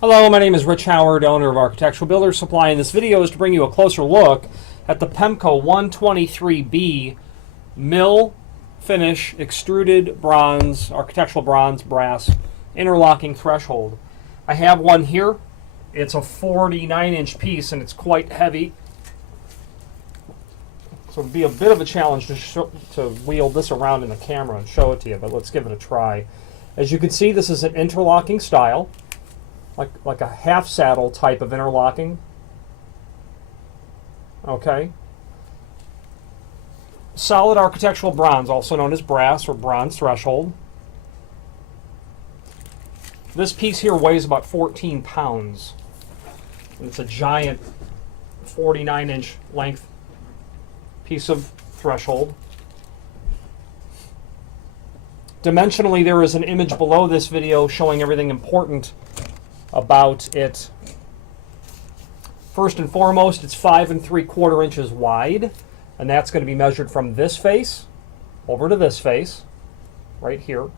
Hello, my name is Rich Howard, owner of Architectural Builders Supply, and this video is to bring you a closer look at the Pemko 123B mill finish extruded bronze, architectural bronze brass interlocking threshold. I have one here. It's a 49-inch piece and it's quite heavy, so it'll be a bit of a challenge to wield this around in the camera and show it to you, but let's give it a try. As you can see, this is an interlocking style. Like a half saddle type of interlocking. Okay. Solid architectural bronze, also known as brass or bronze threshold. This piece here weighs about 14 pounds. And it's a giant 49-inch length piece of threshold. Dimensionally, there is an image below this video showing everything important about it. First and foremost, it's 5 3/4 inches wide, and that's going to be measured from this face over to this face, right here.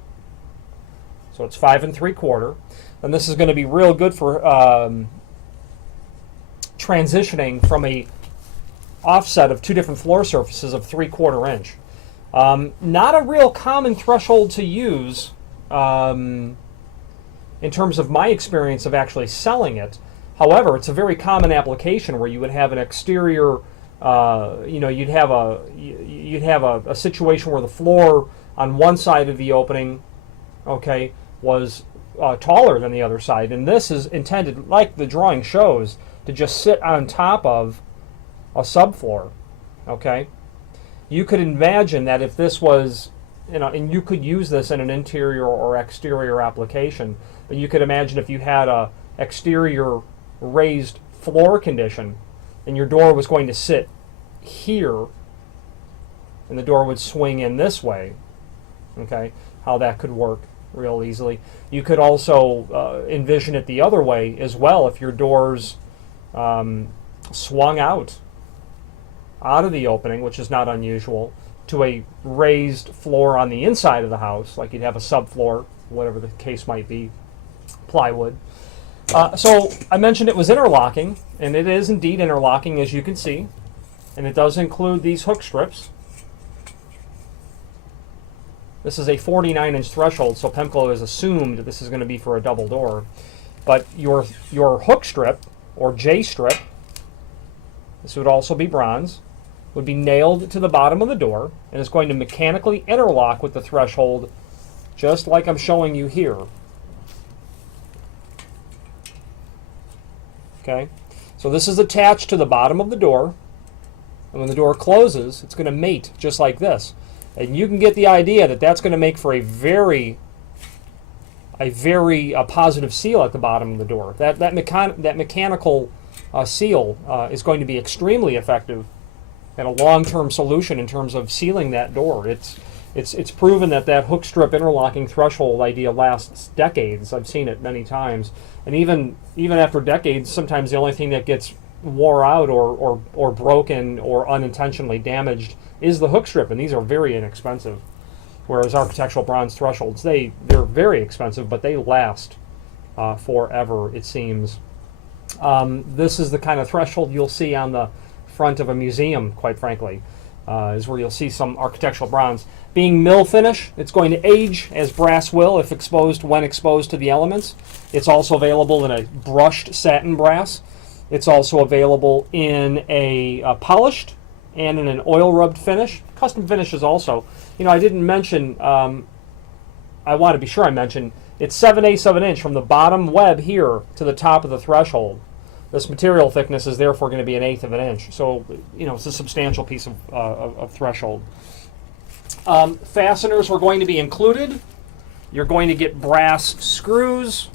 So it's 5 3/4. And this is going to be real good for transitioning from a offset of two different floor surfaces of 3/4 inch. Not a real common threshold to use. In terms of my experience of actually selling it. However, it's a very common application where you would have an exterior, you'd have a situation where the floor on one side of the opening, okay, was taller than the other side, and this is intended, like the drawing shows, to just sit on top of a subfloor. Okay, you could imagine that if this was, and you could use this in an interior or exterior application. But you could imagine if you had a exterior raised floor condition and your door was going to sit here and the door would swing in this way, okay, how that could work real easily. You could also envision it the other way as well if your doors swung out of the opening, which is not unusual, to a raised floor on the inside of the house, like you'd have a subfloor, whatever the case might be, plywood. So I mentioned it was interlocking, and it is indeed interlocking, as you can see, and it does include these hook strips. This is a 49-inch threshold, so Pemko has assumed this is going to be for a double door. But your hook strip, or J strip, this would also be bronze, would be nailed to the bottom of the door, and is going to mechanically interlock with the threshold, just like I'm showing you here. Okay, so this is attached to the bottom of the door, and when the door closes, it's going to mate just like this. And you can get the idea that that's going to make for a very positive seal at the bottom of the door. That mechanical seal is going to be extremely effective and a long-term solution in terms of sealing that door. It's proven that hook strip interlocking threshold idea lasts decades. I've seen it many times, and even after decades, sometimes the only thing that gets wore out or broken or unintentionally damaged is the hook strip, and these are very inexpensive. Whereas architectural bronze thresholds, they're very expensive, but they last forever, it seems. This is the kind of threshold you'll see on the front of a museum, quite frankly. Is where you'll see some architectural bronze. Being mill finish, it's going to age as brass will if exposed, when exposed to the elements. It's also available in a brushed satin brass. It's also available in a polished and in an oil rubbed finish. Custom finishes also. I didn't mention, I want to be sure I mentioned, it's 7/8 of an inch from the bottom web here to the top of the threshold. This material thickness is therefore going to be 1/8 of an inch. So, it's a substantial piece of threshold. Fasteners are going to be included. You're going to get brass screws,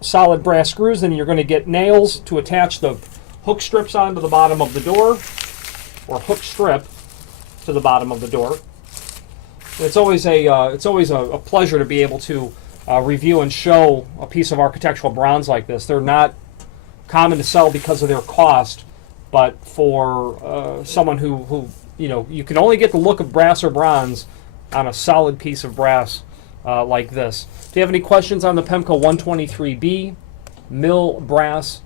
solid brass screws, and you're going to get nails to attach the hook strips onto the bottom of the door, or hook strip to the bottom of the door. It's always a pleasure to be able to review and show a piece of architectural bronze like this. They're not common to sell because of their cost, but for someone who you can only get the look of brass or bronze on a solid piece of brass like this. If you have any questions on the Pemko 123B, mill brass,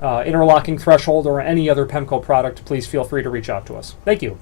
interlocking threshold, or any other Pemko product, please feel free to reach out to us. Thank you.